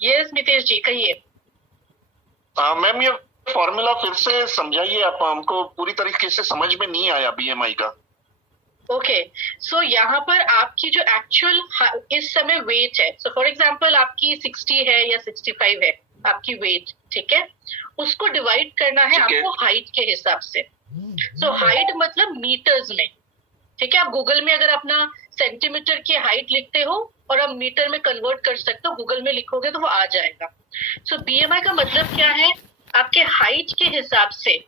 Yes Mitesh जी कहिए। Ma'am ये formula फिर से समझाइए, आप हमको पूरी तरीके से समझ में नहीं आया बीएमआई का। ओके, सो यहाँ पर आपकी जो एक्चुअल इस समय वेट है, सो फॉर एग्जांपल आपकी 60 है या 65 है आपकी वेट, ठीक है, उसको डिवाइड करना है आपको हाइट के हिसाब से। सो हाइट मतलब मीटर्स में, ठीक है। आप गूगल में अगर अपना सेंटीमीटर की हाइट लिखते हो और आप मीटर में कन्वर्ट कर सकते हो, गूगल में लिखोगे तो वो आ जाएगा। सो बीएमआई का मतलब क्या है, आपके हाइट के हिसाब से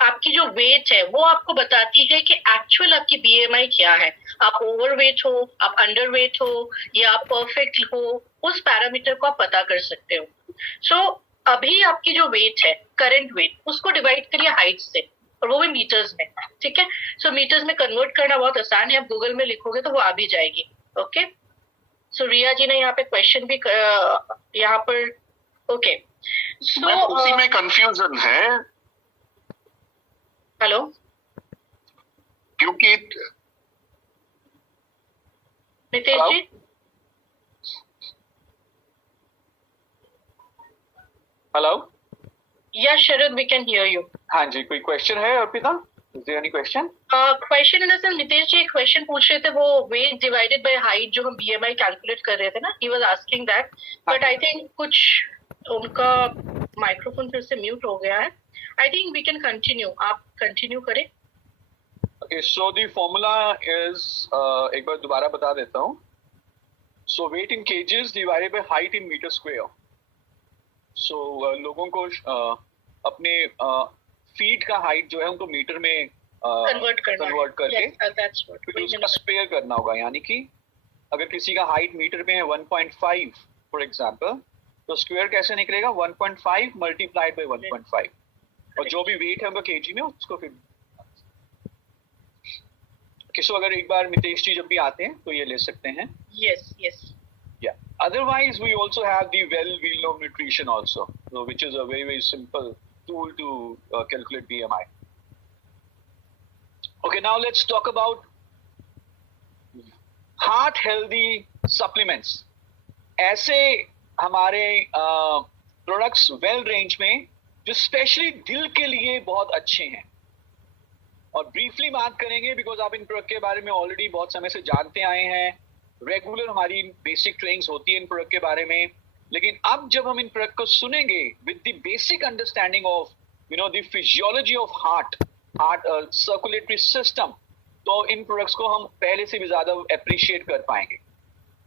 आपकी जो वेट है वो आपको बताती है कि एक्चुअल आपकी बीएमआई क्या है। आप ओवरवेट हो, आप अंडरवेट हो, या आप परफेक्ट हो, उस पैरामीटर को आप पता कर सकते हो। सो अभी आपकी जो वेट है, करंट वेट, उसको डिवाइड करिए हाइट से, और वो भी मीटर्स में, ठीक है। सो मीटर्स में कन्वर्ट करना बहुत आसान है, आप गूगल में लिखोगे तो वो आ भी जाएगी। ओके, सो रिया जी ने यहाँ पे क्वेश्चन भी यहाँ पर, ओके सो उसी में कंफ्यूजन है। हेलो, क्योंकि Nitesh ji, hello, yeah Sharad, we can hear you. हाँ जी, कोई क्वेश्चन है Arpita? Is there any question? Question in the sense, Nitesh ji एक क्वेश्चन पूछ रहे थे, वो वेट डिवाइडेड बाय हाइट जो हम बीएमआई कैलकुलेट कर रहे थे ना, he was asking that, but I think कुछ उनका माइक्रोफोन फिर से म्यूट हो गया है। I think we can continue, आप कंटिन्यू करें। Okay, so the formula is, एक बार दोबारा बता देता हूँ। So weight in kgs divided by height in meter square. So लोगों को अपने फीट का हाइट जो है उनको मीटर में कन्वर्ट करके फिर उसका स्क्वायर करना होगा। यानी कि अगर किसी का हाइट मीटर में है 1.5 फॉर एग्जांपल, तो स्क्वायर कैसे निकलेगा? 1.5 मल्टीप्लाइड बाय 1.5, और जो भी वेट है उनका केजी में, उसको फिर किसो अगर एक बार मितेश जी जब भी आते हैं तो ये ले सकते हैं। Yes yes, yeah, otherwise we also have the well wheel of nutrition also, so which is a very simple tool to calculate BMI. Okay, now let's talk about heart healthy supplements. ऐसे हमारे products well range में जो specially दिल के लिए बहुत अच्छे हैं, और ब्रीफली बात करेंगे बिकॉज आप इन प्रोडक्ट के बारे में ऑलरेडी बहुत समय से जानते आए हैं। रेगुलर हमारी बेसिक ट्रेनिंग्स होती है इन प्रोडक्ट के बारे में, लेकिन अब जब हम इन प्रोडक्ट को सुनेंगे with the basic understanding of the physiology of heart circulatory system, तो इन प्रोडक्ट्स को हम पहले से भी ज्यादा अप्रिशिएट कर पाएंगे।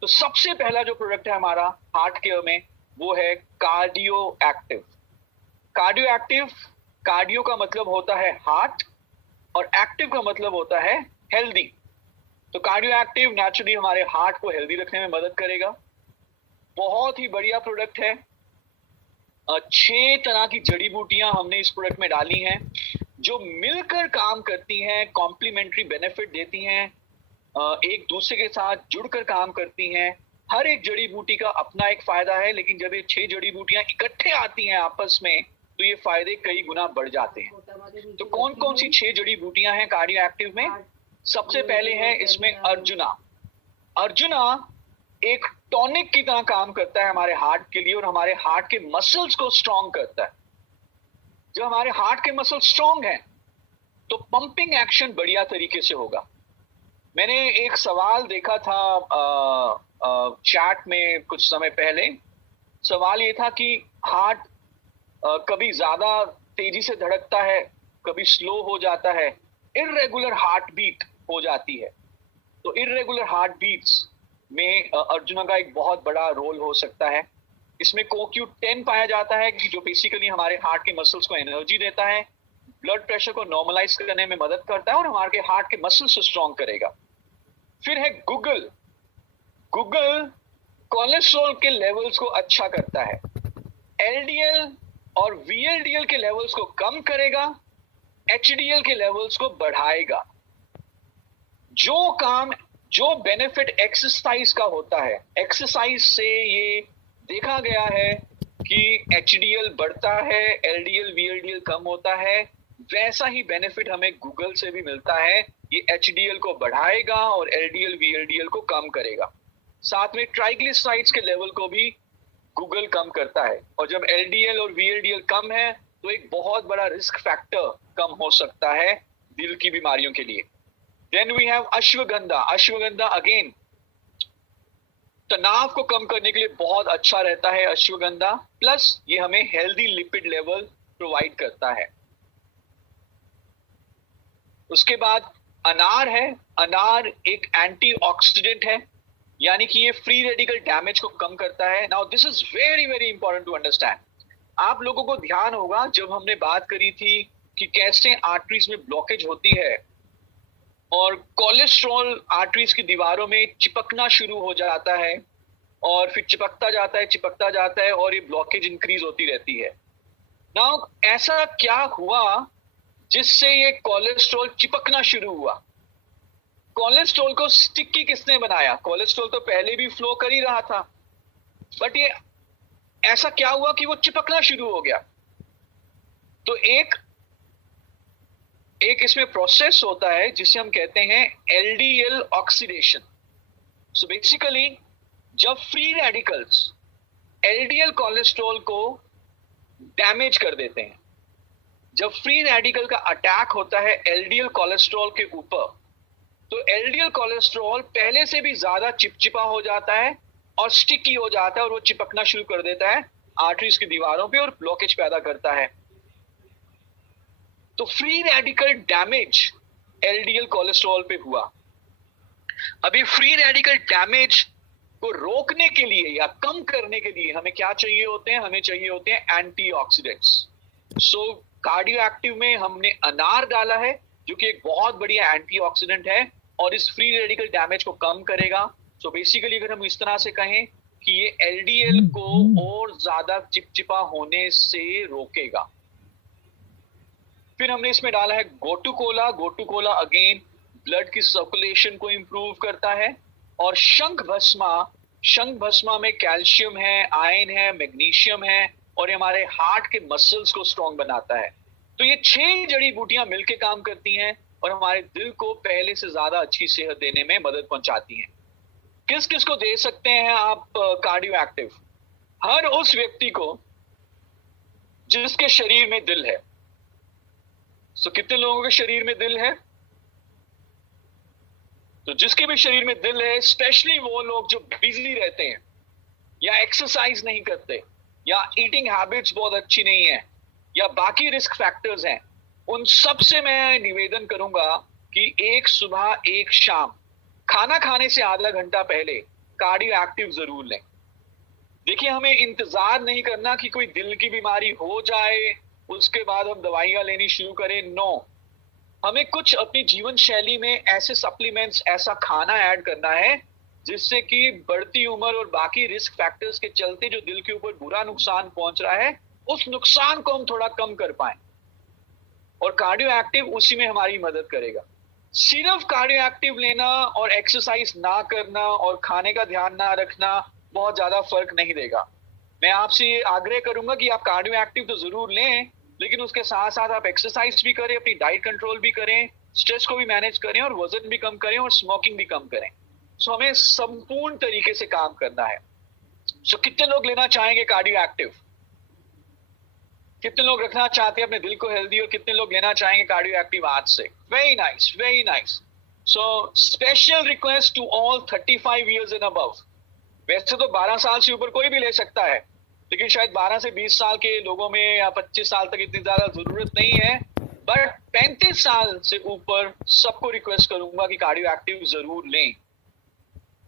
तो सबसे पहला जो प्रोडक्ट है हमारा हार्ट केयर में, वो है cardio active. Cardio active, cardio का मतलब होता है हार्ट और एक्टिव का मतलब होता है हेल्दी। तो कार्डियो एक्टिव नेचुरली हमारे हार्ट को हेल्दी रखने में मदद करेगा। बहुत ही बढ़िया प्रोडक्ट है। 6 तरह की जड़ी बूटियां हमने इस प्रोडक्ट में डाली हैं जो मिलकर काम करती हैं, कॉम्प्लीमेंट्री बेनिफिट देती हैं, एक दूसरे के साथ जुड़कर काम करती हैं। हर एक जड़ी बूटी का अपना एक फायदा है, लेकिन जब ये 6 जड़ी बूटियां इकट्ठे आती हैं आपस में तो ये फायदे कई गुना बढ़ जाते हैं। तो कौन कौन सी 6 जड़ी बूटियां हैं कार्डियो एक्टिव में? सबसे पहले है इसमें अर्जुना। अर्जुना एक टॉनिक की तरह काम करता है हमारे हार्ट के लिए और हमारे हार्ट के मसल्स को स्ट्रॉन्ग करता है। जब हमारे हार्ट के मसल स्ट्रॉन्ग हैं तो पंपिंग एक्शन बढ़िया तरीके से होगा। मैंने एक सवाल देखा था चैट में कुछ समय पहले। सवाल ये था कि हार्ट कभी ज्यादा तेजी से धड़कता है, कभी स्लो हो जाता है, इर्रेगुलर हार्ट बीट हो जाती है। तो इर्रेगुलर हार्ट बीट्स में अर्जुना का एक बहुत बड़ा रोल हो सकता है। इसमें CoQ10 पाया जाता है कि जो बेसिकली हमारे हार्ट के मसल्स को एनर्जी देता है, ब्लड प्रेशर को नॉर्मलाइज करने में मदद करता है और हमारे हार्ट के मसल्स को स्ट्रॉन्ग करेगा। फिर है गूगल। गूगल कोलेस्ट्रॉल के लेवल्स को अच्छा करता है, LDL और VLDL के लेवल्स को कम करेगा, HDL के लेवल्स को बढ़ाएगा। जो बेनिफिट एक्सरसाइज का होता है, एक्सरसाइज से ये देखा गया है कि HDL बढ़ता है, LDL VLDL कम होता है, वैसा ही बेनिफिट हमें गूगल से भी मिलता है। ये HDL को बढ़ाएगा और LDL VLDL को कम करेगा। साथ में ट्राइग्लिसराइड्स के लेवल को भी गूगल कम करता है, और जब एलडीएल और वीएलडीएल कम है तो एक बहुत बड़ा रिस्क फैक्टर कम हो सकता है दिल की बीमारियों के लिए। Then we have ashwagandha. Ashwagandha again तनाव को कम करने के लिए बहुत अच्छा रहता है अश्वगंधा, प्लस ये हमें हेल्दी लिपिड लेवल प्रोवाइड करता है। उसके बाद अनार है। अनार एक एंटीऑक्सीडेंट है, यानी कि ये फ्री रेडिकल डैमेज को कम करता है। Now this is very very important to understand. आप लोगों को ध्यान होगा जब हमने बात करी थी कि कैसे आर्टरीज में ब्लॉकेज होती है और कोलेस्ट्रॉल आर्टरीज की दीवारों में चिपकना शुरू हो जाता है, और फिर चिपकता जाता है और ये ब्लॉकेज इंक्रीज होती रहती है। नाउ ऐसा क्या हुआ जिससे ये कोलेस्ट्रॉल चिपकना शुरू हुआ? कोलेस्ट्रॉल को स्टिकी किसने बनाया? कोलेस्ट्रॉल तो पहले भी फ्लो कर ही रहा था, बट ये ऐसा क्या हुआ कि वो चिपकना शुरू हो गया? तो एक इसमें प्रोसेस होता है जिसे हम कहते हैं एलडीएल ऑक्सीडेशन। सो बेसिकली जब फ्री रेडिकल्स एलडीएल कोलेस्ट्रॉल को डैमेज कर देते हैं, जब फ्री रेडिकल का अटैक होता है एलडीएल कोलेस्ट्रॉल के ऊपर, तो एलडीएल कोलेस्ट्रॉल पहले से भी ज्यादा चिपचिपा हो जाता है और स्टिकी हो जाता है, और वो चिपकना शुरू कर देता है आर्टरीज की दीवारों पे और ब्लॉकेज पैदा करता है। तो free radical damage LDL cholesterol पे हुआ। अभी फ्री रेडिकल डैमेज को रोकने के लिए या कम करने के लिए हमें क्या चाहिए होते हैं? हमें चाहिए होते हैं एंटीऑक्सीडेंट्स। सो कार्डियो एक्टिव में हमने अनार डाला है जो कि एक बहुत बढ़िया एंटीऑक्सीडेंट है और इस फ्री रेडिकल डैमेज को कम करेगा। सो बेसिकली अगर हम इस तरह से कहें कि ये एलडीएल को और ज्यादा चिपचिपा होने से रोकेगा। फिर हमने इसमें डाला है gotu Cola. Gotu Cola again blood की सर्कुलेशन को इंप्रूव करता है। और शंख भस्मा में कैल्शियम है, आयरन है, मैग्नीशियम है, और ये हमारे हार्ट के मसल्स को स्ट्रॉन्ग बनाता है। तो ये 6 जड़ी बूटियां मिलकर काम करती हैं और हमारे दिल को पहले से ज्यादा अच्छी सेहत देने में मदद पहुंचाती हैं। किस किस को दे सकते हैं आप कार्डियो एक्टिव? हर उस व्यक्ति को जिसके शरीर में दिल है। सो कितने लोगों के शरीर में दिल है? तो जिसके भी शरीर में दिल है, स्पेशली वो लोग जो बिजी रहते हैं या एक्सरसाइज नहीं करते या ईटिंग हैबिट्स बहुत अच्छी नहीं है या बाकी रिस्क फैक्टर्स हैं, उन सब से मैं निवेदन करूंगा कि एक सुबह एक शाम खाना खाने से आधा घंटा पहले कार्डियो एक्टिव जरूर लें। देखिए, हमें इंतजार नहीं करना कि कोई दिल की बीमारी हो जाए उसके बाद हम दवाइयां लेनी शुरू करें। नो, हमें कुछ अपनी जीवन शैली में ऐसे सप्लीमेंट्स, ऐसा खाना ऐड करना है जिससे कि बढ़ती उम्र और बाकी रिस्क फैक्टर्स के चलते जो दिल के ऊपर बुरा नुकसान पहुंच रहा है, उस नुकसान को हम थोड़ा कम कर पाए, और कार्डियो एक्टिव उसी में हमारी मदद करेगा। सिर्फ कार्डियो एक्टिव लेना और एक्सरसाइज ना करना और खाने का ध्यान ना रखना बहुत ज्यादा फर्क नहीं देगा। मैं आपसे ये आग्रह करूंगा कि आप कार्डियो एक्टिव तो जरूर लें, लेकिन उसके साथ साथ आप एक्सरसाइज भी करें, अपनी डाइट कंट्रोल भी करें, स्ट्रेस को भी मैनेज करें और वजन भी कम करें और स्मोकिंग भी कम करें। सो हमें संपूर्ण तरीके से काम करना है। सो कितने लोग लेना चाहेंगे कार्डियो एक्टिव? कितने लोग रखना चाहते हैं अपने दिल को हेल्दी, और कितने लोग लेना चाहेंगे कार्डियो एक्टिव आज से? Very nice, very nice. So special request to all 35 years and above. वैसे तो 12 साल से ऊपर कोई भी ले सकता है, लेकिन शायद 12 से 20 साल के लोगों में या 25 साल तक इतनी ज्यादा जरूरत नहीं है, बट 35 साल से ऊपर सबको रिक्वेस्ट करूंगा कि कार्डियो एक्टिव जरूर लें।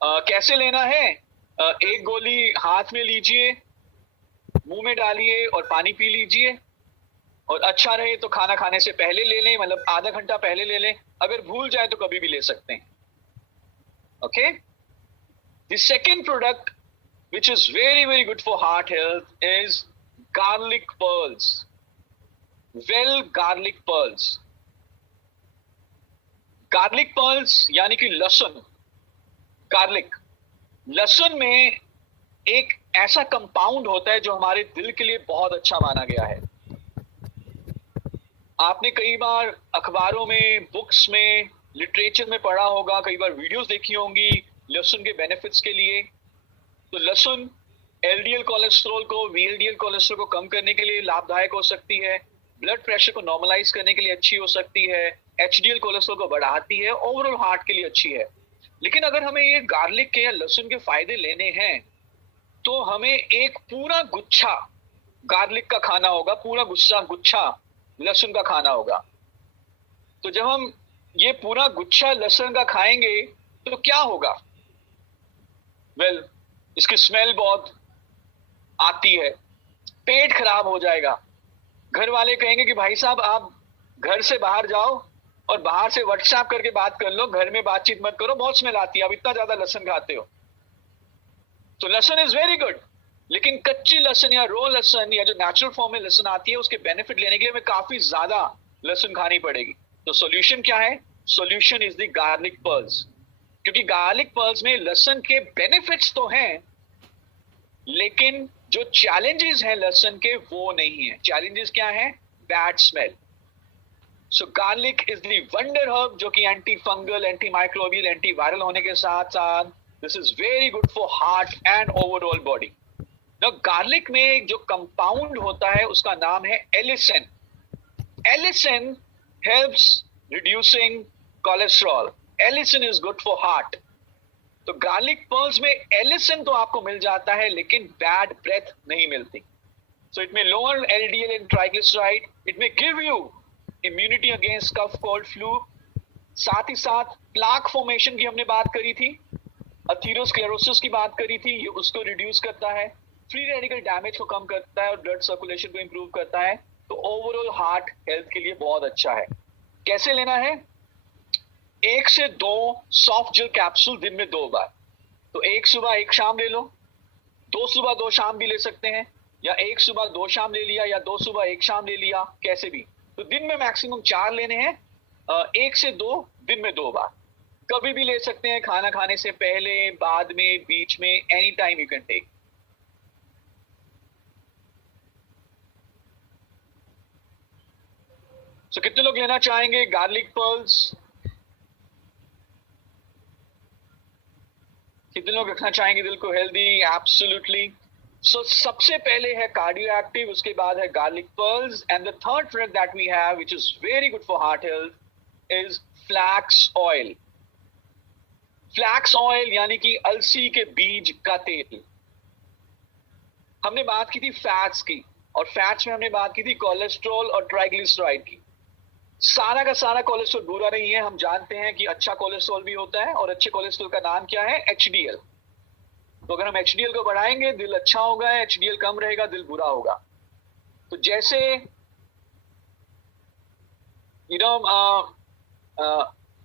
कैसे लेना है? एक गोली हाथ में लीजिए, मुंह में डालिए और पानी पी लीजिए, और अच्छा रहे तो खाना खाने से पहले ले लें, मतलब आधा घंटा पहले ले लें। अगर भूल जाए तो कभी भी ले सकते हैं। Okay. The second product which is very very good for heart health is garlic pearls. Well, garlic pearls. Garlic pearls यानी कि लहसुन, गार्लिक। लहसुन में एक ऐसा कंपाउंड होता है जो हमारे दिल के लिए बहुत अच्छा माना गया है। आपने कई बार अखबारों में, बुक्स में, लिटरेचर में पढ़ा होगा, कई बार वीडियोस देखी होंगी लहसुन के बेनिफिट्स के लिए। तो लहसुन एलडीएल कोलेस्ट्रॉल को, वीएलडीएल कोलेस्ट्रॉल को कम करने के लिए लाभदायक हो सकती है, ब्लड प्रेशर को नॉर्मलाइज करने के लिए अच्छी हो सकती है, एचडीएल कोलेस्ट्रॉल को बढ़ाती है, ओवरऑल हार्ट के लिए अच्छी है। लेकिन अगर हमें ये गार्लिक के या लहसुन के फायदे लेने हैं तो हमें एक पूरा गुच्छा गार्लिक का खाना होगा, पूरा गुच्छा लहसुन का खाना होगा। तो जब हम ये पूरा गुच्छा लहसुन का खाएंगे तो क्या होगा? वेल, इसकी स्मेल बहुत आती है, पेट खराब हो जाएगा। घर वाले कहेंगे कि भाई साहब आप घर से बाहर जाओ और बाहर से व्हाट्सएप करके बात कर लो, घर में बातचीत मत करो, बहुत स्मेल आती है, आप इतना ज्यादा लहसुन खाते हो। तो लहसुन इज वेरी गुड, लेकिन कच्ची लहसुन या रो लहसुन या जो नेचुरल फॉर्म में लहसुन आती है उसके बेनिफिट लेने के लिए हमें काफी ज्यादा लहसुन खानी पड़ेगी। तो सॉल्यूशन क्या है? Solution is the garlic pearls, क्योंकि गार्लिक पर्ल्स में लहसुन के बेनिफिट्स तो हैं लेकिन जो चैलेंजेस हैं लहसुन के वो नहीं है। चैलेंजेस क्या है? Bad smell. So garlic is the wonder herb जो कि anti fungal, anti microbial, anti viral होने के साथ साथ this is very good for heart and overall body. Now garlic में जो कंपाउंड होता है उसका नाम है allicin. Allicin helps reducing cholesterol. Allicin is good for heart. तो गार्लिक पर्ल्स में एलिसिन तो आपको मिल जाता है लेकिन बैड ब्रेथ नहीं मिलती। So it may lower LDL and triglyceride, it may give you immunity against cough, cold, flu. साथ ही साथ प्लाक फॉर्मेशन की हमने बात करी थी, अथीरोस्क्लेरोसिस की बात करी थी, ये उसको रिड्यूस करता है, फ्री रेडिकल डैमेज को कम करता है और ब्लड सर्कुलेशन को इंप्रूव करता है। तो ओवरऑल हार्ट हेल्थ के लिए बहुत अच्छा है। कैसे लेना है? 1 से 2 सॉफ्ट जेल कैप्सूल दिन में 2 बार। तो 1 सुबह 1 शाम ले लो, 2 सुबह 2 शाम भी ले सकते हैं, या 1 सुबह 2 शाम ले लिया या 2 सुबह 1 शाम ले लिया, कैसे भी। तो दिन में मैक्सिमम 4 लेने हैं, 1 से 2 दिन में 2 बार। कभी भी ले सकते हैं, खाना खाने से पहले, बाद में, बीच में, any time you can take. So कितने लोग लेना चाहेंगे गार्लिक पर्ल्स? कितने लोग रखना चाहेंगे दिल को हेल्दी? एब्सोल्युटली। सो सबसे पहले है कार्डियो एक्टिव, उसके बाद है garlic pearls, and the third product that we have which is very good for heart health is flax oil. Flax oil यानी कि अलसी के बीज का तेल। हमने बात की थी फैट्स की, और फैट्स में हमने बात की थी कोलेस्ट्रॉल और ट्राइग्लिसराइड की। सारा का सारा कोलेस्ट्रॉल बुरा नहीं है, हम जानते हैं कि अच्छा कोलेस्ट्रॉल भी होता है, और अच्छे कोलेस्ट्रॉल का नाम क्या है? एचडीएल। तो अगर हम एचडीएल को बढ़ाएंगे दिल अच्छा होगा, एचडीएल कम रहेगा दिल बुरा होगा। तो जैसे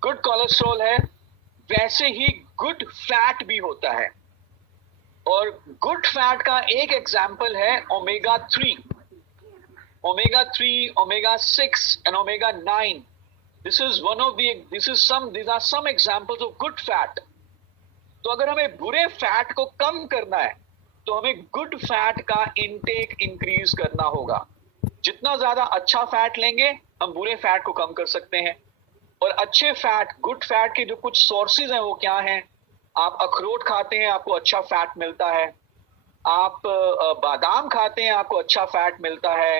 गुड कोलेस्ट्रॉल है वैसे ही गुड फैट भी होता है, और गुड फैट का एक एग्जाम्पल है omega 3, omega 3, omega 6 and omega 9. These are some examples of good fat. तो अगर हमें बुरे फैट को कम करना है तो हमें गुड फैट का इनटेक इंक्रीज करना होगा। जितना ज्यादा अच्छा फैट लेंगे हम बुरे फैट को कम कर सकते हैं। और अच्छे फैट, गुड फैट के जो कुछ सोर्सेज हैं वो क्या हैं? आप अखरोट खाते हैं आपको अच्छा फैट मिलता है, आप बादाम खाते हैं आपको अच्छा फैट मिलता है,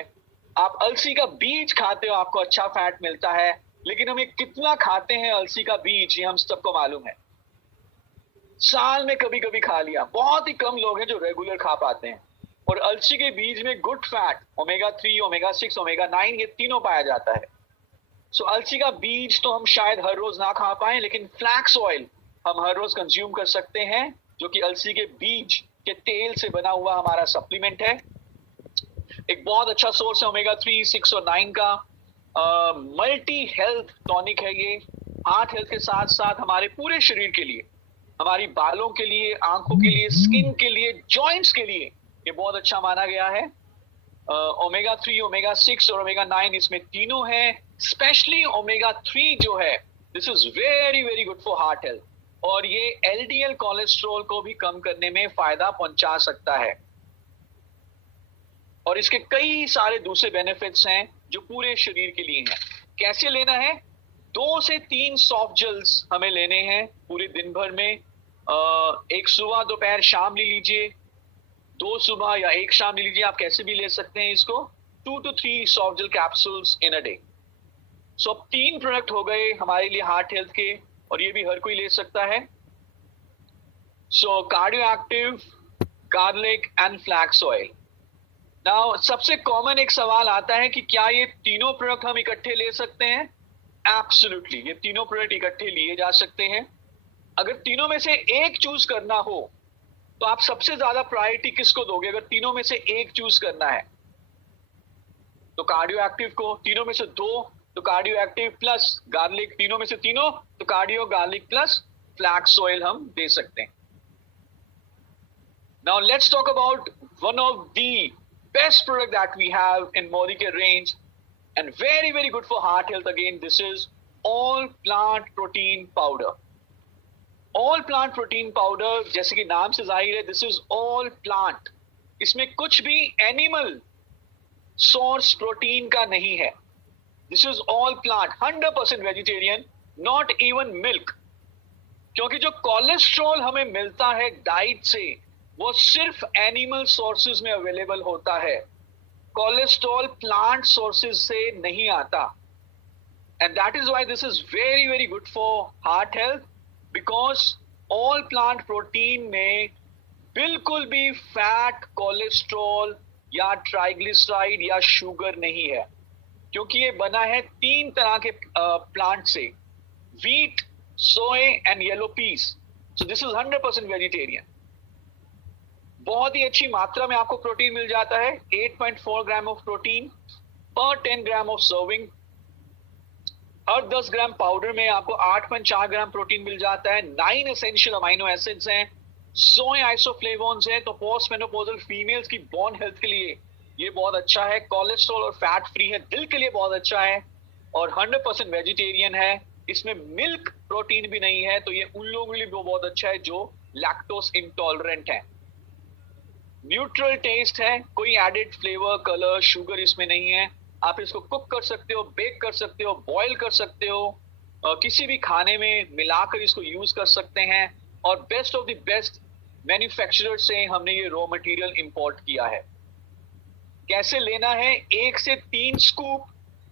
आप अलसी का बीज खाते हो आपको अच्छा फैट मिलता है। लेकिन हम ये कितना खाते हैं अलसी का बीज ये हम सबको मालूम है। साल में कभी कभी खा लिया, बहुत ही कम लोग हैं जो रेगुलर खा पाते हैं। और अलसी के बीज में good fat omega 3, omega 6, omega 9 ये तीनों पाया जाता है। सो अलसी का बीज तो हम शायद हर रोज ना खा पाए, लेकिन फ्लैक्स ऑयल हम हर रोज कंज्यूम कर सकते हैं, जो कि अलसी के बीज के तेल से बना हुआ हमारा सप्लीमेंट है। एक बहुत अच्छा सोर्स है ओमेगा 3, 6 और 9 का। मल्टी हेल्थ टॉनिक है ये, हार्ट हेल्थ के साथ साथ हमारे पूरे शरीर के लिए, हमारी बालों के लिए, आंखों के लिए, स्किन के लिए, जॉइंट्स के लिए ये बहुत अच्छा माना गया है। ओमेगा 3, ओमेगा 6 और ओमेगा 9 इसमें तीनों है। स्पेशली ओमेगा 3 जो है this is very very good for heart health, और ये एलडीएल कोलेस्ट्रॉल को भी कम करने में फायदा पहुंचा सकता है। और इसके कई सारे दूसरे बेनिफिट्स हैं जो पूरे शरीर के लिए हैं। कैसे लेना है? 2 से 3 सॉफ्ट जेल्स हमें लेने हैं पूरे दिन भर में। एक सुबह, दोपहर, शाम ले लीजिए। 2 सुबह या 1 शाम ले लीजिए, आप कैसे भी ले सकते हैं इसको। 2 to 3 soft gel capsules in a day. So अब 3 प्रोडक्ट हो गए हमारे लिए हार्ट हेल्थ के, और ये भी हर कोई ले सकता है। So cardio active, garlic and flax oil. Now सबसे कॉमन एक सवाल आता है कि क्या ये तीनों प्रोडक्ट हम इकट्ठे ले सकते हैं? एब्सोल्युटली, ये तीनों प्रोडक्ट इकट्ठे लिए जा सकते हैं। अगर तीनों में से एक चूज करना हो तो आप सबसे ज्यादा प्रायोरिटी किसको दोगे? अगर तीनों में से एक चूज करना है तो कार्डियो एक्टिव को, तीनों में से 2 तो कार्डियो एक्टिव प्लस गार्लिक, तीनों में से तीनों तो cardio, garlic plus flax oil हम दे सकते हैं। Now let's talk about one of the best product that we have in Modicare range and very very good for heart health. Again, this is all plant protein powder. All plant protein powder, जैसे कि नाम से जाहिर है, this is all plant. इसमें कुछ भी animal source protein का नहीं है। This is all plant, 100% vegetarian, not even milk. क्योंकि जो कोलेस्ट्रॉल हमें मिलता है डाइट से वो सिर्फ एनिमल सोर्सेज में अवेलेबल होता है, कोलेस्ट्रॉल प्लांट सोर्सेज से नहीं आता। And that is why this is very very good for heart health, because all plant protein में बिल्कुल भी फैट, कोलेस्ट्रॉल या ट्राइग्लिसराइड या शुगर नहीं है, क्योंकि ये बना है 3 तरह के प्लांट से, wheat, soy and yellow peas. So this is 100% vegetarian. बहुत ही अच्छी मात्रा में आपको प्रोटीन मिल जाता है, 8.4 ग्राम ऑफ प्रोटीन पर 10 gram of serving. Her 10 gram powder में आपको 8.4 ग्राम प्रोटीन मिल जाता है। 9 एसेंशियल अमाइनो एसिड्स हैं, सोय आइसोफ्लेवोन्स हैं, तो पोस्ट मेनोपॉजल फीमेल्स की बोन हेल्थ के लिए ये बहुत अच्छा है। कोलेस्ट्रॉल और फैट फ्री है, दिल के लिए बहुत अच्छा है, और 100% वेजिटेरियन है। इसमें मिल्क प्रोटीन भी नहीं है, तो ये उन लोगों के लिए बहुत अच्छा है जो लैक्टोज इंटॉलरेंट है। न्यूट्रल टेस्ट है, कोई एडेड फ्लेवर, कलर, शुगर इसमें नहीं है। आप इसको कुक कर सकते हो, बेक कर सकते हो, बॉईल कर सकते हो, किसी भी खाने में मिलाकर इसको यूज कर सकते हैं। और best of the best manufacturer से हमने ये रॉ मटेरियल इंपोर्ट किया है। कैसे लेना है? 1 से 3 स्कूप,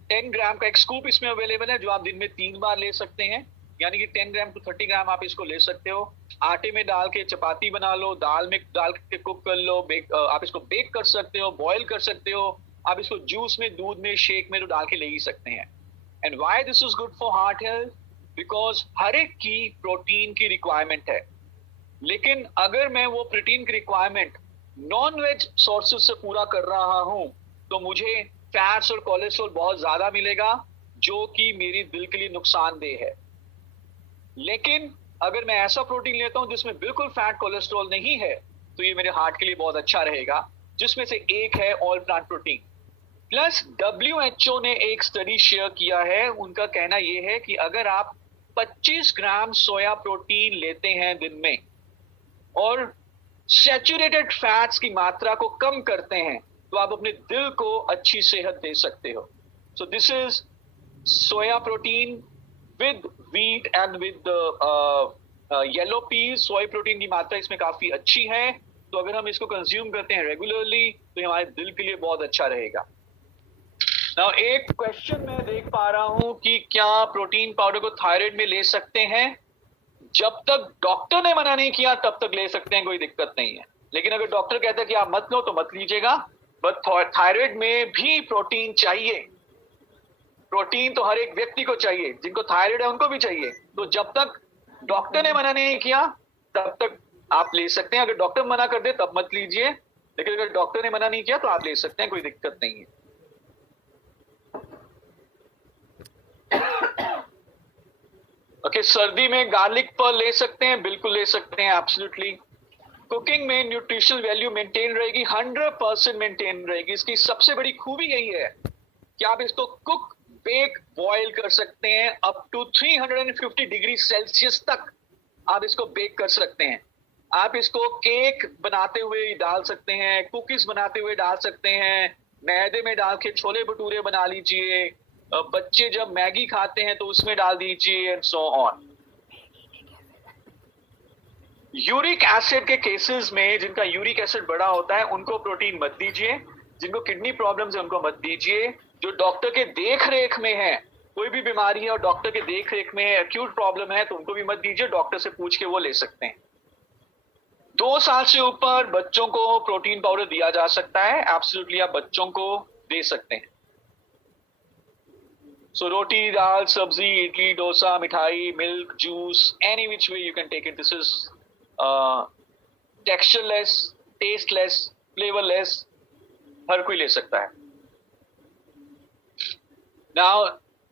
10 ग्राम का एक स्कूप इसमें अवेलेबल है, जो आप दिन में 3 बार ले सकते हैं, यानी कि 10 ग्राम टू 30 ग्राम आप इसको ले सकते हो। आटे में डाल के चपाती बना लो, दाल में डाल के कुक कर लो, आप इसको बेक कर सकते हो, बॉईल कर सकते हो, आप इसको जूस में, दूध में, शेक में तो डाल के ले ही सकते हैं। And why this is good for heart health? Because हर एक की प्रोटीन की रिक्वायरमेंट है, लेकिन अगर मैं वो प्रोटीन की रिक्वायरमेंट नॉन वेज सोर्सेज से पूरा कर रहा हूं तो मुझे फैट्स और कोलेस्ट्रॉल बहुत ज्यादा मिलेगा, जो कि मेरी दिल के लिए नुकसानदेह है। लेकिन अगर मैं ऐसा प्रोटीन लेता हूं जिसमें बिल्कुल फैट, कोलेस्ट्रॉल नहीं है, तो ये मेरे हार्ट के लिए बहुत अच्छा रहेगा, जिसमें से एक है all plant protein. Plus WHO ने एक स्टडी शेयर किया है, उनका कहना यह है कि अगर आप 25 ग्राम सोया प्रोटीन लेते हैं दिन में और सैचुरेटेड फैट्स की मात्रा को कम करते हैं, तो आप अपने दिल को अच्छी सेहत दे सकते हो। So this is soya protein with wheat and with yellow peas. Soya protein की मात्रा इसमें काफी अच्छी है, तो अगर हम इसको कंज्यूम करते हैं रेगुलरली तो ये हमारे दिल के लिए बहुत अच्छा रहेगा। Now, एक क्वेश्चन मैं देख पा रहा हूं कि क्या प्रोटीन पाउडर को थायराइड में ले सकते हैं? जब तक डॉक्टर ने मना नहीं किया तब तक ले सकते हैं, कोई दिक्कत नहीं है। लेकिन अगर डॉक्टर कहता है कि आप मत लो तो मत लीजिएगा। बट थायराइड में भी प्रोटीन चाहिए। प्रोटीन तो हर एक व्यक्ति को चाहिए, जिनको थायराइड है उनको भी चाहिए। तो जब तक डॉक्टर ने मना नहीं किया तब तक आप ले सकते हैं। अगर डॉक्टर मना कर दे तब मत लीजिए, लेकिन अगर डॉक्टर ने मना नहीं किया तो आप ले सकते हैं, कोई दिक्कत नहीं है। ओके, सर्दी में गार्लिक पर ले सकते हैं, बिल्कुल ले सकते हैं, एब्सोल्युटली। कुकिंग में न्यूट्रिशनल वैल्यू मेंटेन रहेगी, 100% मेंटेन रहेगी। इसकी सबसे बड़ी खूबी यही है कि आप इसको कुक, बेक, बॉईल कर सकते हैं। अप टू 350 डिग्री सेल्सियस तक आप इसको बेक कर सकते हैं। आप इसको केक बनाते हुए डाल सकते हैं, कुकीज बनाते हुए डाल सकते हैं, मैदे में डाल के छोले भटूरे बना लीजिए, बच्चे जब मैगी खाते हैं तो उसमें डाल दीजिए, and so on. Uric acid के केसेस में जिनका यूरिक एसिड बड़ा होता है उनको प्रोटीन मत दीजिए, जिनको किडनी प्रॉब्लम्स है उनको मत दीजिए, जो डॉक्टर के देख रेख में है, कोई भी बीमारी है और डॉक्टर के देख रेख में है, एक्यूट प्रॉब्लम है तो उनको भी मत दीजिए, डॉक्टर से पूछ के वो ले सकते हैं। 2 साल से ऊपर बच्चों को प्रोटीन पाउडर दिया जा सकता है, एब्सोल्युटली आप बच्चों को दे सकते हैं। सो रोटी, दाल, सब्जी, इडली, डोसा, मिठाई, milk, juice, any which way you can take it, this is textureless, tasteless, flavourless, हर कोई ले सकता है। Now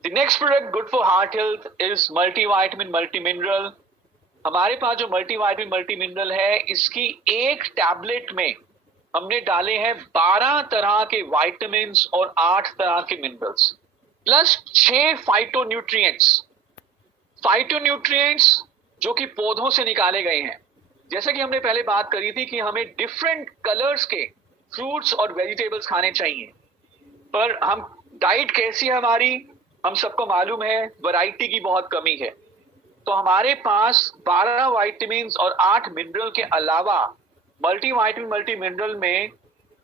the next product good for heart health is multivitamin, multi mineral. हमारे पास जो मल्टीविटामिन, मल्टी मिनरल है, इसकी एक टैबलेट में हमने डाले हैं 12 तरह के विटामिन और 8 तरह के मिनरल्स प्लस 6 फाइटोन्यूट्रिएंट्स। फाइटोन्यूट्रिएंट्स जो कि पौधों से निकाले गए हैं। जैसे कि हमने पहले बात करी थी कि हमें डिफरेंट कलर्स के फ्रूट्स और वेजिटेबल्स खाने चाहिए, पर हम डाइट कैसी है हमारी, हम सबको मालूम है, वैरायटी की बहुत कमी है। तो हमारे पास 12 विटामिन और 8 मिनरल के अलावा मल्टीविटामिन, मल्टी मिनरल में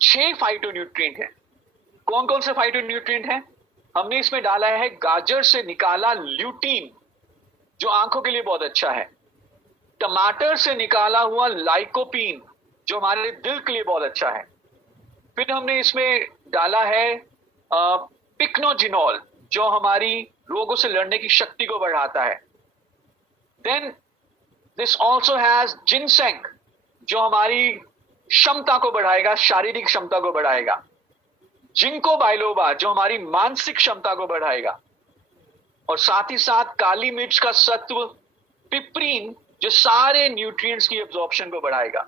6 फाइटोन्यूट्रिएंट हैं। कौन कौन से फाइटोन्यूट्रिएंट हैं? हमने इसमें डाला है गाजर से निकाला ल्यूटीन जो आंखों के लिए बहुत अच्छा है, टमाटर से निकाला हुआ लाइकोपीन जो हमारे दिल के लिए बहुत अच्छा है, फिर हमने इसमें डाला है पिक्नोजिनोल जो हमारी रोगों से लड़ने की शक्ति को बढ़ाता है। Then this also has ginseng जो हमारी क्षमता को बढ़ाएगा, शारीरिक क्षमता को बढ़ाएगा, जिंको बाइलोबा जो हमारी मानसिक क्षमता को बढ़ाएगा, और साथ ही साथ काली मिर्च का सत्व पिपरीन जो सारे न्यूट्रिएंट्स की एब्जॉर्प्शन को बढ़ाएगा।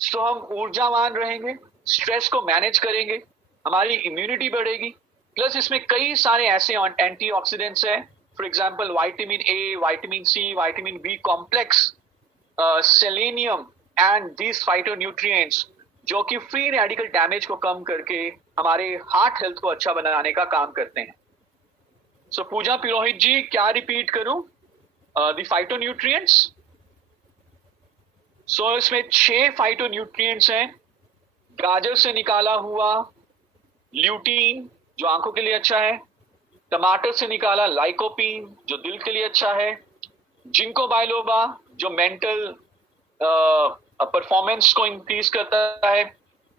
सो हम ऊर्जावान रहेंगे, स्ट्रेस को मैनेज करेंगे, हमारी इम्यूनिटी बढ़ेगी, प्लस इसमें कई सारे ऐसे एंटीऑक्सीडेंट्स हैं, for example vitamin A, vitamin C, vitamin B complex, selenium and these phytonutrients जो कि फ्री रेडिकल डैमेज को कम करके हमारे हार्ट हेल्थ को अच्छा बनाने का काम करते हैं। सो पूजा पुरोहित जी, क्या रिपीट करूं? The phytonutrients. सो इसमें 6 फाइटोन्यूट्रिएंट्स हैं। गाजर से निकाला हुआ ल्यूटीन जो आंखों के लिए अच्छा है, टमाटर से निकाला लाइकोपीन जो दिल के लिए अच्छा है, जिंको बाइलोबा जो मेंटल परफॉर्मेंस को इंक्रीज करता है,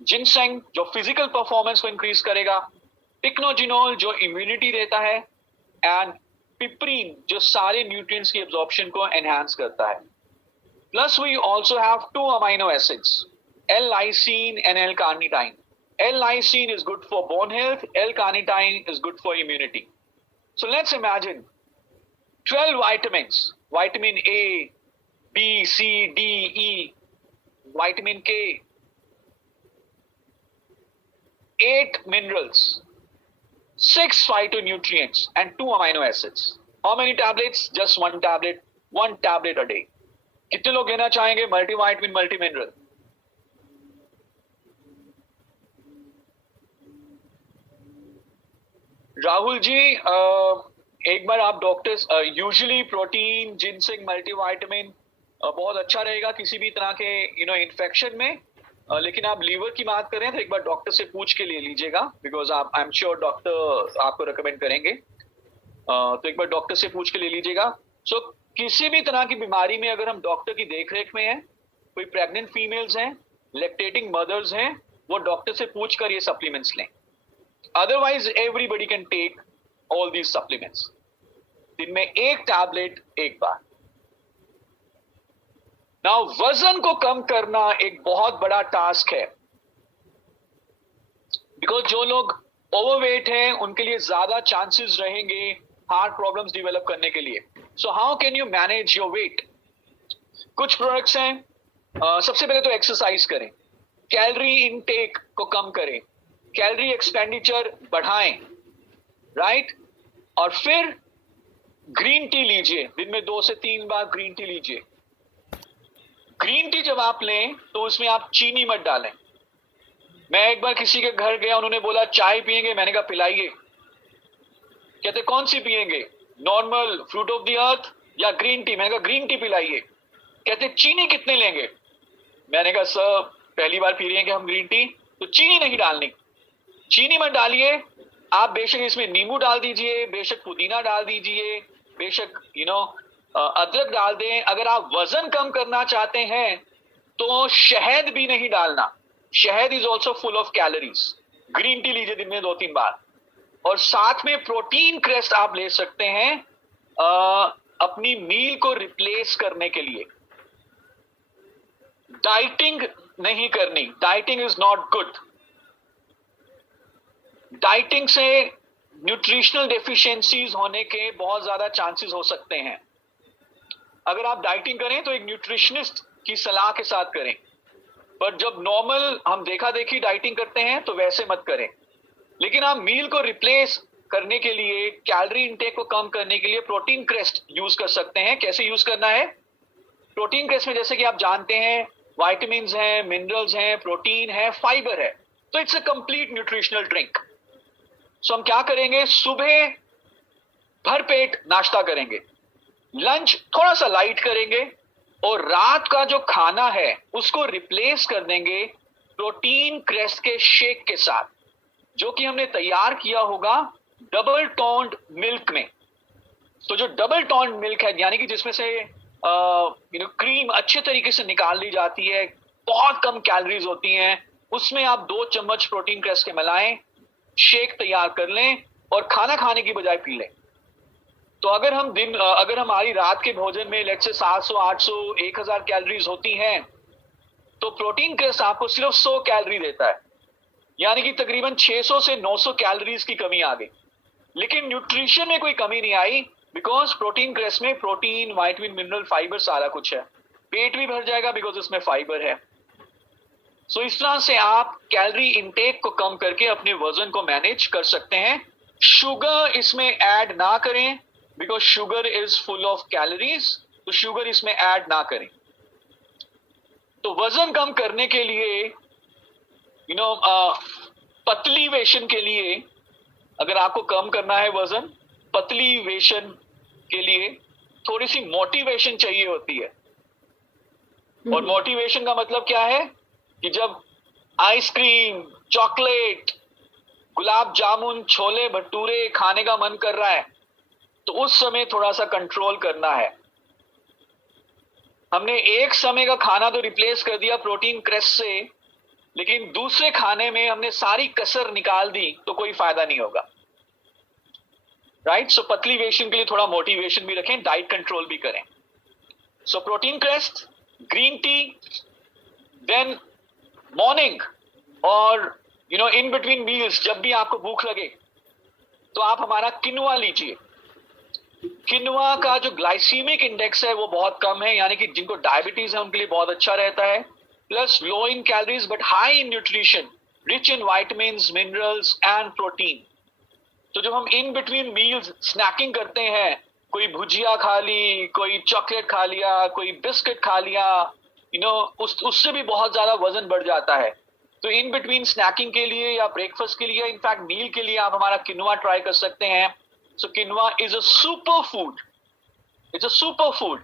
जिनसेंग जो फिजिकल परफॉर्मेंस को इंक्रीज करेगा, पिक्नोजिनोल जो इम्यूनिटी देता है, एंड पिपरीन जो सारे न्यूट्रिएंट्स की एब्जॉर्प्शन को एनहांस करता है। Plus we also have 2 amino acids, L-lysine and L-carnitine. L-lysine is good for bone health, L-carnitine is good for immunity. So let's imagine 12 vitamins, vitamin A, B, C, D, E, vitamin K, 8 minerals, 6 phytonutrients and 2 amino acids. How many tablets? Just one tablet a day. कितने लोग लेना चाहेंगे multivitamin, multi mineral? Rahul ji, एक बार आप doctors, usually protein, ginseng, multivitamin बहुत अच्छा रहेगा किसी भी तरह के इन्फेक्शन में, लेकिन आप लीवर की बात करें तो एक बार डॉक्टर से पूछ के ले लीजिएगा, बिकॉज आप, आई एम श्योर डॉक्टर आपको रिकमेंड करेंगे, तो एक बार डॉक्टर से पूछ के ले लीजिएगा। सो किसी भी तरह की बीमारी में अगर हम डॉक्टर की देखरेख में हैं, कोई प्रेग्नेंट फीमेल्स हैं, लैक्टेटिंग मदर्स हैं, वो डॉक्टर से पूछ कर ये सप्लीमेंट्स लें। Otherwise, everybody can take all these supplements. दिन में 1 टैबलेट एक बार। Now, वजन को कम करना एक बहुत बड़ा टास्क है, बिकॉज जो लोग ओवरवेट हैं उनके लिए ज्यादा चांसेस रहेंगे हार्ट प्रॉब्लम्स डिवेलप करने के लिए। So how can you manage your weight? कुछ प्रोडक्ट्स हैं। सबसे पहले तो एक्सरसाइज करें, कैलोरी इनटेक को कम करें, कैलोरी एक्सपेंडिचर बढ़ाएं, राइट? और फिर ग्रीन टी लीजिए, दिन में 2 से 3 बार ग्रीन टी लीजिए। ग्रीन टी जब आप लें तो उसमें आप चीनी मत डालें। मैं एक बार किसी के घर गया, उन्होंने बोला चाय पियेंगे, मैंने कहा पिलाइए। कहते कौन सी पियेंगे, normal fruit of the earth या ग्रीन टी? मैंने कहा ग्रीन टी पिलाइए। कहते चीनी कितने लेंगे? मैंने कहा सर पहली बार पी रहे हैं कि हम ग्रीन टी, तो चीनी नहीं डालनी, चीनी मत डालिए, आप बेशक इसमें नींबू डाल दीजिए, बेशक पुदीना डाल दीजिए, बेशक अदरक डाल दें। अगर आप वजन कम करना चाहते हैं तो शहद भी नहीं डालना, शहद is also full of calories. Green tea लीजिए दिन में 2-3 बार, और साथ में प्रोटीन क्रेस्ट आप ले सकते हैं अपनी मील को रिप्लेस करने के लिए। डाइटिंग नहीं करनी, dieting is not good. Dieting से न्यूट्रिशनल डेफिशिएंसीज होने के बहुत ज्यादा चांसेस हो सकते हैं। अगर आप डाइटिंग करें तो एक न्यूट्रिशनिस्ट की सलाह के साथ करें, पर जब नॉर्मल हम देखा देखी डाइटिंग करते हैं तो वैसे मत करें। लेकिन आप मील को रिप्लेस करने के लिए, कैलोरी इनटेक को कम करने के लिए प्रोटीन क्रेस्ट यूज कर सकते हैं। कैसे यूज करना है? प्रोटीन क्रेस्ट में जैसे कि आप जानते हैं विटामिन्स हैं, मिनरल्स हैं, प्रोटीन है, फाइबर है, तो it's a complete nutritional drink. So हम क्या करेंगे, सुबह भरपेट नाश्ता करेंगे, लंच थोड़ा सा लाइट करेंगे, और रात का जो खाना है उसको रिप्लेस कर देंगे प्रोटीन क्रेस्ट के शेक के साथ, जो कि हमने तैयार किया होगा डबल टोन्ड मिल्क में। तो जो डबल टोन्ड मिल्क है, यानी कि जिसमें से क्रीम अच्छे तरीके से निकाल ली जाती है, बहुत कम कैलोरीज होती हैं, उसमें आप 2 चम्मच प्रोटीन क्रेस्ट के मिलाएं, शेक तैयार कर लें और खाना खाने की बजाय पी लें। तो अगर हमारी रात के भोजन में लेट्स से 700, 800, 1000 कैलोरीज होती हैं, तो प्रोटीन क्रेस्ट आपको सिर्फ 100 कैलोरी देता है, यानी कि तकरीबन 600 से 900 कैलोरीज की कमी आ गई। लेकिन न्यूट्रिशन में कोई कमी नहीं आई, बिकॉज प्रोटीन क्रेस्ट में प्रोटीन, विटामिन, मिनरल, फाइबर सारा कुछ है। पेट भी भर जाएगा बिकॉज इसमें फाइबर है। सो इस तरह से आप कैलोरी इनटेक को कम करके अपने वजन को मैनेज कर सकते हैं। शुगर इसमें ऐड ना करें, because sugar is full of calories, तो शुगर इसमें ऐड ना करें। तो वजन कम करने के लिए पतली वेशन के लिए, अगर आपको कम करना है वजन, पतली वेशन के लिए थोड़ी सी मोटिवेशन चाहिए होती है। और मोटिवेशन का मतलब क्या है कि जब आइसक्रीम, चॉकलेट, गुलाब जामुन, छोले भटूरे खाने का मन कर रहा है, तो उस समय थोड़ा सा कंट्रोल करना है। हमने एक समय का खाना तो रिप्लेस कर दिया प्रोटीन क्रेस्ट से, लेकिन दूसरे खाने में हमने सारी कसर निकाल दी, तो कोई फायदा नहीं होगा। राइट? सो पतली वेशन के लिए थोड़ा मोटिवेशन भी रखें, डाइट कंट्रोल भी करें। So protein crest, green tea, then morning और इन बिटवीन मील्स जब भी आपको भूख लगे तो आप हमारा किनुआ लीजिए। किनुआ का जो ग्लाइसीमिक इंडेक्स है वो बहुत कम है, यानी कि जिनको डायबिटीज है उनके लिए बहुत अच्छा रहता है। Plus low in calories but high in nutrition, rich in vitamins, minerals and protein. तो जब हम इन बिटवीन मील्स स्नैकिंग करते हैं, कोई भुजिया खा ली, कोई चॉकलेट खा लिया, कोई बिस्किट खा लिया, उससे भी बहुत ज्यादा वजन बढ़ जाता है। तो इन बिटवीन स्नैकिंग के लिए या ब्रेकफास्ट के लिए, इनफैक्ट मील के लिए आप हमारा किनुआ ट्राई कर सकते हैं। So quinoa is a super food, it's a super food,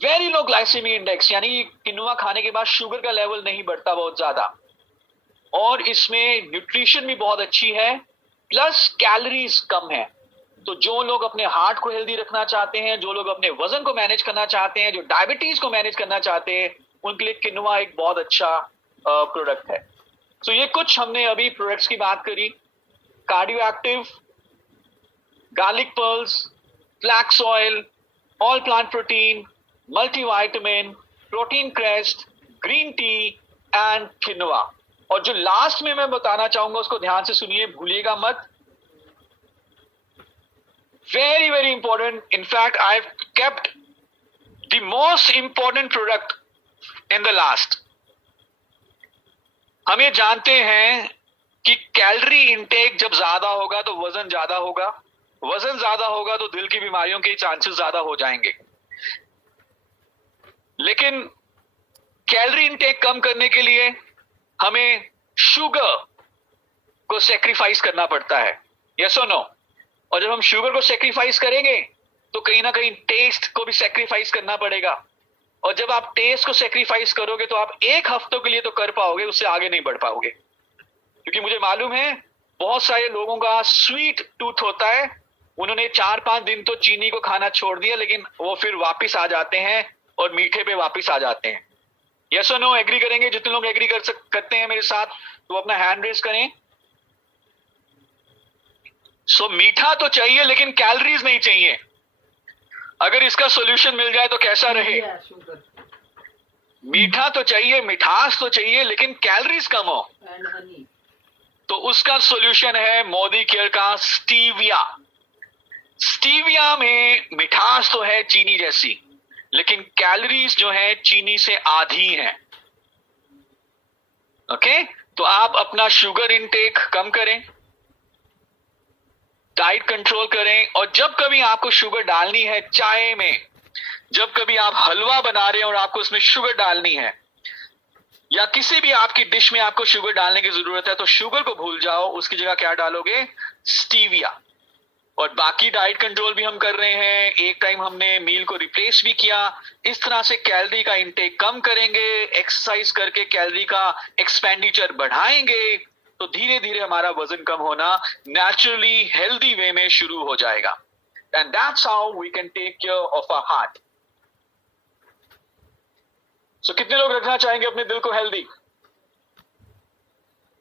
very low glycemic index, यानी किनुआ खाने के बाद शुगर का लेवल नहीं बढ़ता बहुत ज्यादा, और इसमें न्यूट्रिशन भी बहुत अच्छी है, प्लस कैलोरीज कम है। तो जो लोग अपने हार्ट को हेल्दी रखना चाहते हैं, जो लोग अपने वजन को मैनेज करना चाहते हैं, जो डायबिटीज को मैनेज करना चाहते हैं, उनके लिए किनुआ एक बहुत अच्छा प्रोडक्ट है। तो ये कुछ हमने अभी प्रोडक्ट्स की बात करी। Cardio active, garlic pearls, flax oil, all plant protein, multivitamin, protein crest, green tea and quinoa. और जो लास्ट में मैं बताना चाहूंगा उसको ध्यान से सुनिए, भूलिएगा मत, very very important, in fact I've kept the most important product in the last। हम ये जानते हैं कि कैलोरी इनटेक जब ज्यादा होगा तो वजन ज्यादा होगा, वजन ज्यादा होगा तो दिल की बीमारियों के चांसेस ज्यादा हो जाएंगे। लेकिन कैलोरी इनटेक कम करने के लिए हमें शुगर को सेक्रीफाइस करना पड़ता है, यस और नो? और जब हम शुगर को सेक्रीफाइस करेंगे तो कहीं ना कहीं टेस्ट को भी सेक्रीफाइस करना पड़ेगा, और जब आप टेस्ट को सेक्रीफाइस करोगे तो आप एक हफ्तों के लिए तो कर पाओगे, उससे आगे नहीं बढ़ पाओगे। क्योंकि मुझे मालूम है बहुत सारे लोगों का स्वीट टूथ होता है, उन्होंने 4-5 दिन तो चीनी को खाना छोड़ दिया, लेकिन वो फिर वापिस आ जाते हैं और मीठे पे वापिस आ जाते हैं। यस और नो एग्री करेंगे? जितने लोग एग्री करते हैं मेरे साथ तो अपना हैंड रेज करें। सो मीठा तो चाहिए लेकिन कैलोरीज नहीं चाहिए। अगर इसका सॉल्यूशन मिल जाए तो कैसा रहे? मीठा तो चाहिए, मिठास तो चाहिए, लेकिन कैलोरीज कम हो, तो उसका सॉल्यूशन है मोदी केयर का स्टीविया। स्टीविया में मिठास तो है चीनी जैसी, लेकिन कैलोरीज जो है चीनी से आधी है। ओके, तो आप अपना शुगर इनटेक कम करें, डाइट कंट्रोल करें, और जब कभी आपको शुगर डालनी है चाय में, जब कभी आप हलवा बना रहे हैं और आपको उसमें शुगर डालनी है, या किसी भी आपकी डिश में आपको शुगर डालने की जरूरत है, तो शुगर को भूल जाओ, उसकी जगह क्या डालोगे? स्टीविया। और बाकी डाइट कंट्रोल भी हम कर रहे हैं, एक टाइम हमने मील को रिप्लेस भी किया। इस तरह से कैलोरी का इंटेक कम करेंगे, एक्सरसाइज करके कैलोरी का एक्सपेंडिचर बढ़ाएंगे, तो धीरे धीरे हमारा वजन कम होना नेचुरली हेल्दी वे में शुरू हो जाएगा। And that's how we can take care of our heart. So कितने लोग रखना चाहेंगे अपने दिल को हेल्दी?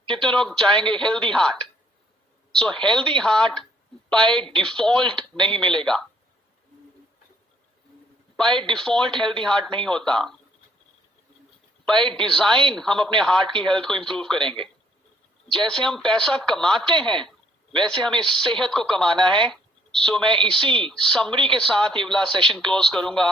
कितने लोग चाहेंगे healthy heart? So healthy heart by default नहीं मिलेगा, बाय डिफॉल्ट हेल्दी हार्ट नहीं होता। बाय डिजाइन हम अपने हार्ट की हेल्थ को इंप्रूव करेंगे। जैसे हम पैसा कमाते हैं वैसे हमें सेहत को कमाना है। सो मैं इसी समरी के साथ ये वाला सेशन क्लोज करूंगा।